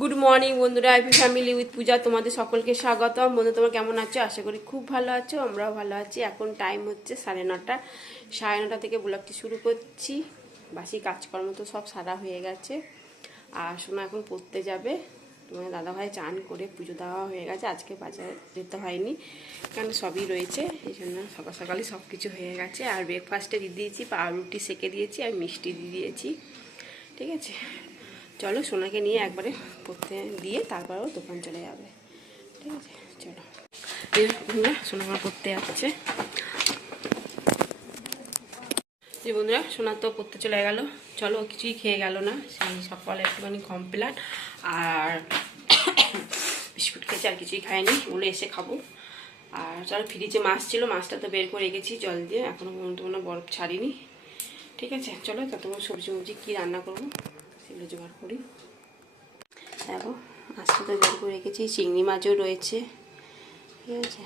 Good morning বন্ধুরা, happy family with পূজা তোমাদের সকলকে স্বাগতম। বন্ধু তোমরা কেমন আছো? আশা করি খুব ভালো আছো, আমরাও ভালো আছি। এখন টাইম হচ্ছে 9:30। 9:30 থেকে ব্লগটি শুরু করছি। বাসি কাজকর্ম তো সব সারা হয়ে গেছে, আর সোনা এখন পড়তে যাবে। তোমার দাদাভাই চান করে পুজো দেওয়া হয়ে গেছে। আজকে বাজার যেতে হয়নি, কারণ সবই রয়েছে, এই জন্য সকাল সকালই সব কিছু হয়ে গেছে। আর ব্রেকফাস্টে দিয়ে দিয়েছি, পাউরুটি সেকে দিয়েছি, আর মিষ্টি দিয়ে দিয়েছি। ঠিক আছে, চলো সোনাকে নিয়ে একবারে পড়তে দিয়ে তারপরেও দোকান চলে যাবে। ঠিক আছে, চলো। বন্ধুরা, সোনা আমার পড়তে যাচ্ছে। যে বন্ধুরা, সোনা তো পড়তে চলে গেল। চলো, কিছুই খেয়ে গেল না, সেই সকালে একটুখানি কমপ্লেন আর বিস্কুট খেয়েছি, আর কিছুই খাইনি, বলে এসে খাবো। আর চলো, ফ্রিজে মাছ ছিল, মাছটা তো বের করে রেখেছি জল দিয়ে, এখনও পর্যন্ত কোনো বরফ ছাড়িনি। ঠিক আছে, চলো ততক্ষণ সবজি মবজি কী রান্না করবো সেগুলো জোগাড় করি। দেখো, মাছটা তো বের করে রেখেছি, চিংড়ি মাছও রয়েছে। ঠিক আছে,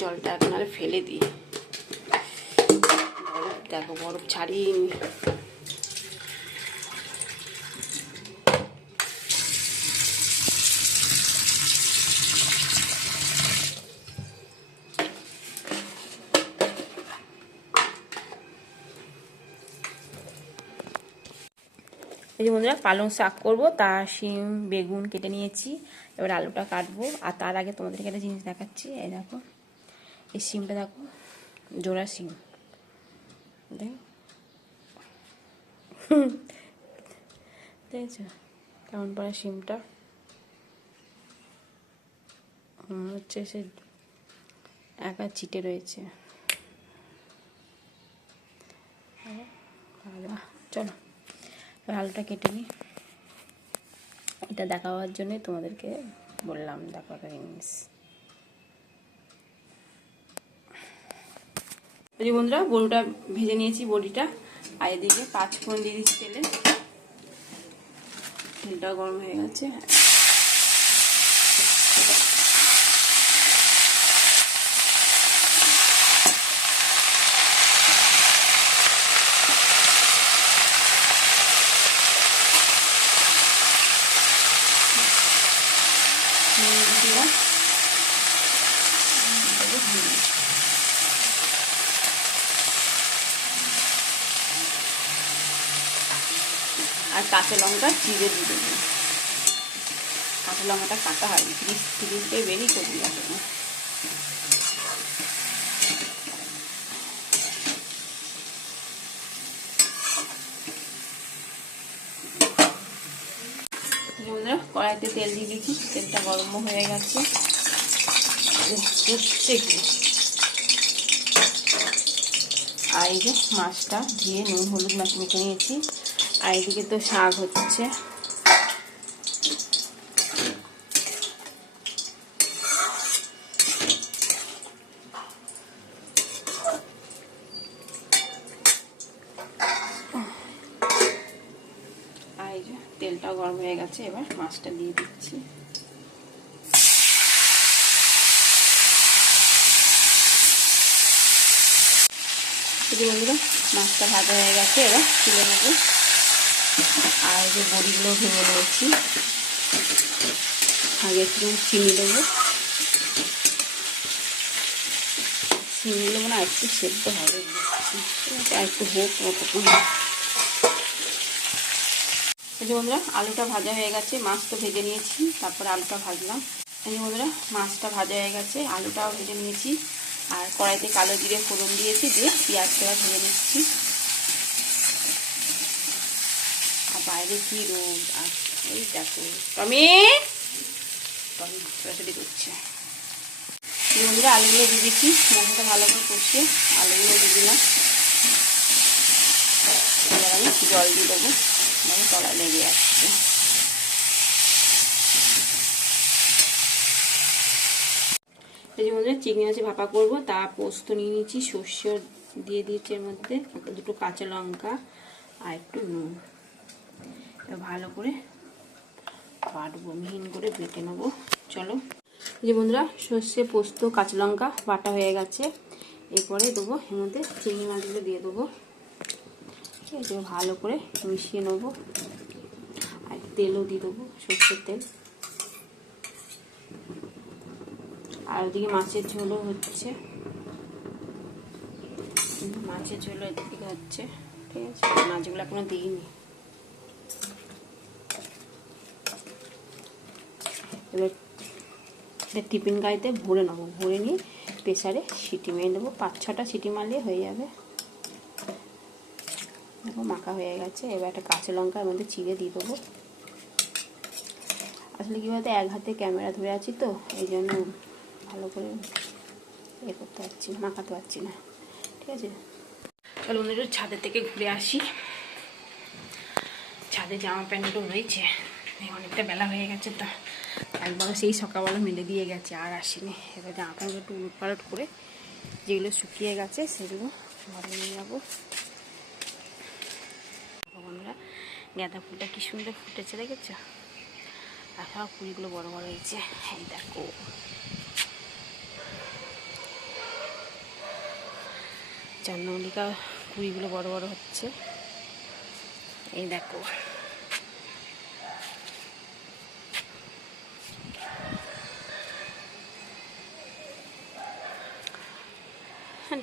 জলটা এখন আর ফেলে দিই। দেখো, বরফ ছাড়িয়ে এই যে বন্ধুরা, পালং শাক করবো, তার শিম বেগুন কেটে নিয়েছি। এবার আলুটা কাটবো। আর তার আগে তোমাদেরকে একটা জিনিস দেখাচ্ছি। এই দেখো, এই শিমটা দেখো, জোড়া শিম দেখো, দেখেছো কেমন পড়ে শিমটা? হচ্ছে সে একা চিটে রয়েছে। চলো আলুটা কেটে নিই। এটা দেখাবার জন্যই তোমাদেরকে বললাম, দেখো একটা জিনিস। এই বন্ধুরা, বড়িটা ভেজে নিয়েছি, বড়িটা। আর এদিকে 5 ফোড়ন দিয়ে দিচ্ছি তেলে। তেলটা গরম হয়ে গেছে। আর কাঁচা লঙ্কা চিড়ে দিয়ে দেবো। কাঁচা লঙ্কাটা কাটা হয়, ফ্রিজে বেরিয়ে করবি এখন। বন্ধুরা, কড়াইতে তেল দিয়ে দিয়েছি, তেলটা গরম হয়ে গেছে। আর এই যে মাছটা দিয়ে নুন হলুদ মাছ মেখে নিয়েছি। আর এদিকে তো শাক হচ্ছে। আর এই যে তেলটা গরম হয়ে গেছে, এবার মাছটা দিয়ে দিচ্ছি। বন্ধুরা, মাছটা ভাজা হয়ে গেছে, এবার তুলে নেবো। আর যে বড়িগুলো ভেঙে নিয়েছি, আগে একটু চিনি দেবো। চিনিগুলো মনে হয় একটু সেদ্ধ হবে, আর একটু হোক ততক্ষণ। এই যে বন্ধুরা, আলুটা ভাজা হয়ে গেছে, মাছ তো ভেজে নিয়েছি, তারপরে আলুটা ভাজলাম। এই যে বন্ধুরা, মাছটা ভাজা হয়ে গেছে, আলুটাও ভেজে নিয়েছি। আর কড়াইতে কালো জিরে ফোড়ন দিয়েছি, দিয়ে পেঁয়াজটা ভেজে নিচ্ছি। আর বাইরে কি রোদ, আর এই দেখো টমি ছোটাছুটি করছে। বন্ধুরা, আলুগুলো দিয়ে দিচ্ছি, মশলাটা ভালো করে কষিয়ে আলুগুলো দিয়ে দিলাম। এবার আমি জল দিয়ে দেবো, মানে তলায় লেগে যাচ্ছে। এই যে বন্ধুরা, চিংড়ি মাছে ভাপা করবো, তা পোস্ত নিয়ে নিয়েছি, সর্ষে দিয়ে দিয়েছি এর মধ্যে, দুটো কাঁচা লঙ্কা আর একটু নুন। ভালো করে বাটবো, মিহিন করে বেটে নেবো। চলো। এই যে বন্ধুরা, সর্ষে পোস্ত কাঁচা লঙ্কা বাটা হয়ে গেছে। এরপরে দেবো এর মধ্যে চিংড়ি মাছগুলো দিয়ে দেবো। ঠিক আছে, ভালো করে মিশিয়ে নেবো। আর তেলও দিয়ে দেবো, সর্ষের তেল। আর ওদিকে মাছের ঝোলও হচ্ছে, মাছের ঝোল এদিকে হচ্ছে। ঠিক আছে, মাছগুলো এখনো দিইনি। এবার টিফিন গাড়িতে ভরে নেবো, ভরে নিয়ে প্রেসারে সিটি মেরে নেবো। 5-6টা সিটি মারলে হয়ে যাবে। দেখো মাখা হয়ে গেছে। এবার একটা কাঁচা লঙ্কা এর মধ্যে চিড়ে দিয়ে দেবো। আসলে কী বলতো, এক হাতে ক্যামেরা ধরে আছি তো, এই জন্য ভালো করে করতে পারছি না, মাখাতে পারছি না। ঠিক আছে, চলো বন্ধু একটু ছাদের থেকে ঘুরে আসি। ছাদে জামা প্যান্টও রয়েছে, অনেকটা বেলা হয়ে গেছে, তা একবারও সেই সকালবেলা মেলে দিয়ে গেছে, আর আসিনি। এবার জামা প্যান্ট একটু উলট পালট করে যেগুলো শুকিয়ে গেছে সেগুলো ঘরে নিয়ে যাবো। বন্ধুরা, গাঁদা ফুলটা কি সুন্দর ফুটেছে দেখেছ, আর সব ফুলগুলো বড় বড় হয়েছে। এই দেখো, চন্দ্রমল্লিকা কুড়িগুলো বড় বড় হচ্ছে। এই দেখো,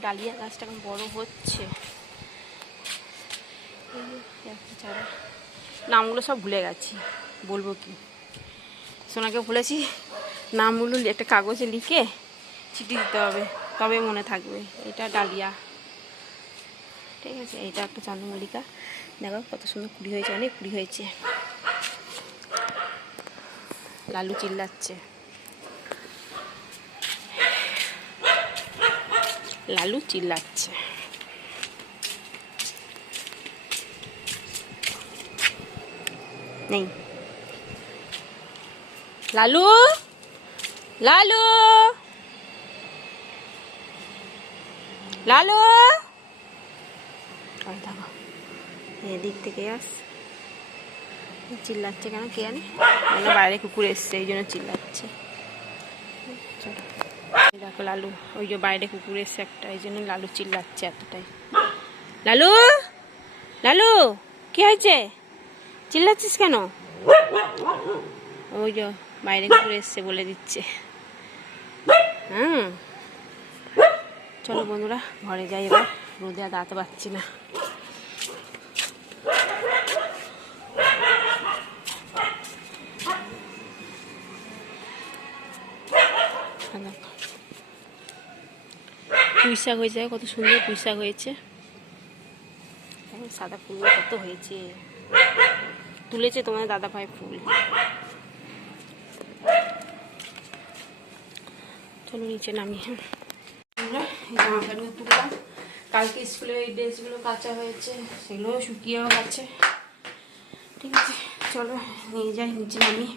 ডালিয়া গাছটা এখন বড় হচ্ছে। নামগুলো সব ভুলে গেছি, বলবো কি, সোনাকে বলেছি নামগুলো একটা কাগজে লিখে চিঠি দিতে হবে, তবে মনে থাকবে। এটা ডালিয়া, ঠিক আছে। এটা একটা চন্দ্রমল্লিকা, দেখো কত সুন্দর কুড়ি হয়েছে, অনেক কুড়ি হয়েছে। লালু চিল্লাচ্ছে, লালু চিল্লাচ্ছে। নেই লালু, লালু, লালু, দেখো এদিক থেকে আস, চিল্লাচ্ছে কেন কে জানে, বাইরে কুকুর এসছে এই জন্য চিল্লাচ্ছে। চলো, দেখো লালু, ওই যে বাইরে কুকুর এসছে একটা, এই জন্য লালু চিল্লাচ্ছে এতটাই। লালু, লালু, কি হয়েছে, চিল্লাচ্ছিস কেন? ওই যে বাইরে কুকুর এসছে বলে দিচ্ছে। চলো বন্ধুরা, ঘরে যাই এবার, রোদে আর দাঁড়াতে পারছি না। পুঁই শাক হয়েছে, কত সুন্দর পুঁই শাক হয়েছে। সাদা ফুল কত হয়েছে, তুলেছে তোমাদের দাদা ভাই ফুল। চলো নিচে নামি। আমরা এই জামা প্যান্টগুলো তুললাম, কালকে স্কুলে এই ড্রেসগুলো কাচা হয়েছে, সেগুলোও শুকিয়েও গেছে। ঠিক আছে, চলো নিয়ে যাই, নিচে নামি।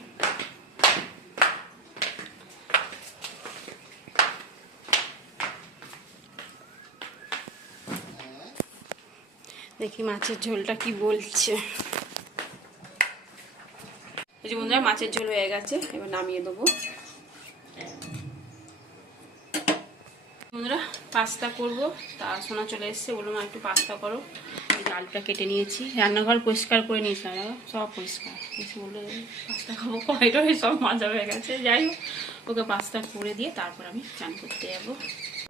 দেখি মাছের ঝোলটা কি বলছে। এই যে বন্ধুরা, মাছের ঝোল হয়ে গেছে, এবার নামিয়ে দেবো। বন্ধুরা, পাস্তা করবো, তা সোনা চলে এসছে, বললো মা একটু পাস্তা করো। এই যে আলুটা কেটে নিয়েছি, রান্নাঘর পরিষ্কার করে নিয়েছি, সব পরিষ্কার। এসে বললো পাস্তা খাবো, কয়টা সব মাজা হয়ে গেছে। যাই হোক, ওকে পাস্তা করে দিয়ে তারপর আমি চান করতে যাবো।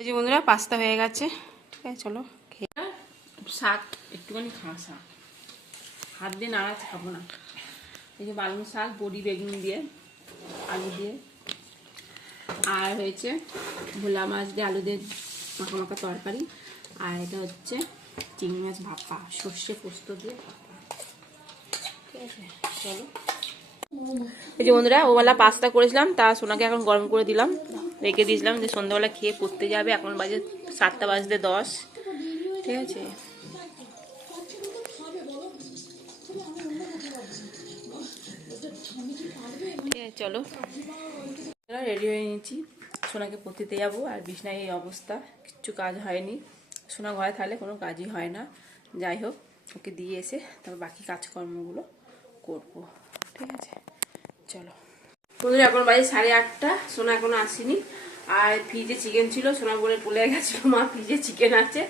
এই যে বন্ধুরা, পাস্তা হয়ে গেছে। ঠিক আছে, চলো খেয়ে। শাক একটুখানি খাওয়া, শাক হাত দিয়ে নাড়া খাবো না। এই যে পালং শাক, বড়ি বেগুন দিয়ে, আলু দিয়ে, আর হয়েছে ভোলা মাছ দিয়ে আলু দিয়ে মাখা মাখা তরকারি, আর এটা হচ্ছে চিংড়ি মাছ ভাপা, সর্ষে পোস্ত দিয়ে ভাপা। ঠিক আছে, চলো। এই যে বন্ধুরা, ওবেলা পাস্তা করেছিলাম, তা সোনাকে এখন গরম করে দিলাম, রেখে দিয়েছিলাম যে সন্ধ্যাবেলা খেয়ে পড়তে যাবে। এখন বাজে 7:10। ঠিক আছে, চলো রেডি হয়ে নিয়েছি, সোনাকে পড়তে যাবো। আর বিছনায় এই অবস্থা, কিচ্ছু কাজ হয়নি। সোনা ঘরে থাকলে কোনো কাজই হয় না। যাই হোক, ওকে দিয়ে এসে তারপর বাকি কাজকর্মগুলো করবো। ঠিক আছে, চলো বন্ধুরা, এখন বাজে 8:30, সোনা এখনো আসেনি। আর ফ্রিজে চিকেন ছিল, সোনা বলে গেছিল মা ফ্রিজে চিকেন আছে,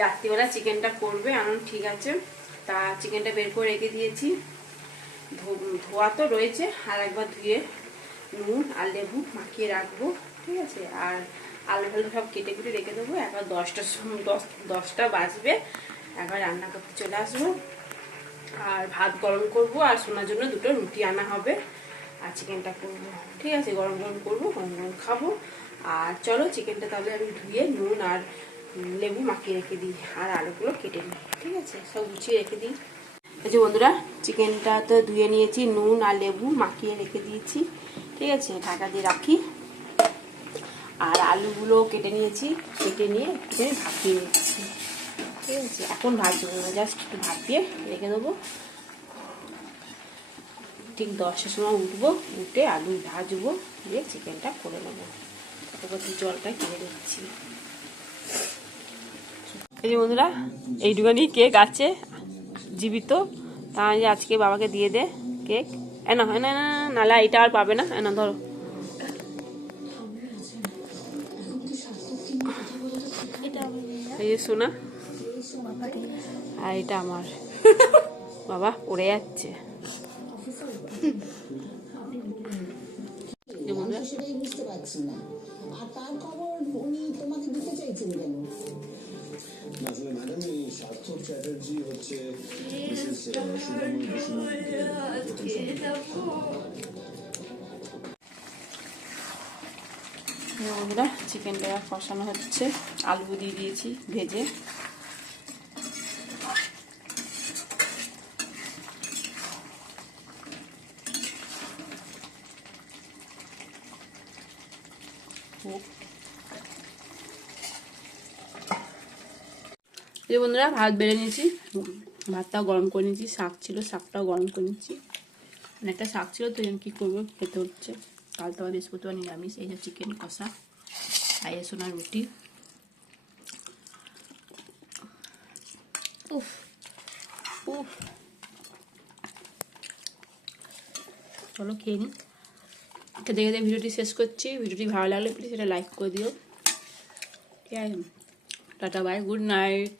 রাত্রিবেলা চিকেনটা করবে। ঠিক আছে, তা চিকেনটা বের করে রেখে দিয়েছি। ধোয়া তো রয়েছে, আর একবার ধুয়ে নুন আর লেবু মাখিয়ে রাখবো, ঠিক আছে। আর আলু ফালু সব কেটে কুটে রেখে দেবো। একবার 10টা বাজবে, একবার রান্না করতে চলে আসবো। আর ভাত গরম করব, আর শোনার জন্য 2টো রুটি আনা হবে, আর চিকেনটা করবো, ঠিক আছে। গরম গরম করবো, গরম গরম খাবো। আর চলো চিকেনটা তাহলে আমি ধুয়ে নুন আর লেবু মাখিয়ে রেখে দিই, আর আলুগুলো কেটে নিই, ঠিক আছে। সব গুছিয়ে রেখে দিই। এই যে বন্ধুরা, চিকেনটা তো ধুয়ে নিয়েছি, নুন আর লেবু মাখিয়ে রেখে দিয়েছি, ঠিক আছে। ঢাকা দিয়ে রাখি। আর আলুগুলো কেটে নিয়েছি, কেটে নিয়ে একটু ভাপিয়ে নিচ্ছি, ঠিক আছে। এখন ভাজবো না, জাস্ট একটু ভাপিয়ে রেখে দেবো। ঠিক 10টার সময় উঠবো, উঠে আলু ভাজবো, দিয়ে চিকেনটা করে নেবো। তারপর জলটা কিনে দিচ্ছি। এই যে বন্ধুরা, এইটুখানি কেক আছে জীবিত, তাই আজকে বাবাকে দিয়ে দে কেক। এনা না না, নালা এটা আর পাবে না, এনা ধরো। এই যে সোনা, আর এটা আমার বাবা পড়ে যাচ্ছে। সেটাই বুঝতে পারছি না। আর তার খবর উনি তোমাকে দিতে চাইছেন কেন? আসলে ম্যাডাম, এই সার্থক চ্যাটার্জি হচ্ছে বন্ধুরা, চিকেনটা কষানো হচ্ছে, আলু দিয়ে দিয়েছি ভেজে। এই বন্ধুরা, ভাত বেড়ে নিয়েছি, ভাতটাও গরম করে নিয়েছি, শাক ছিল শাকটাও গরম করে নিয়েছি। একটা শাক ছিল তো কী করবো, খেতে হচ্ছে। কাল তো বৃহস্পতিবার নিরামিষ। এই যে চিকেন কষা, আর এই সোনার রুটি। উফ উফ, চলো খেয়ে নিই। খেতে খেতে ভিডিওটি শেষ করছি। ভিডিওটি ভালো লাগলে প্লিজ এটা লাইক করে দিও। ঠিক আছে, টাটা বাই, গুড নাইট।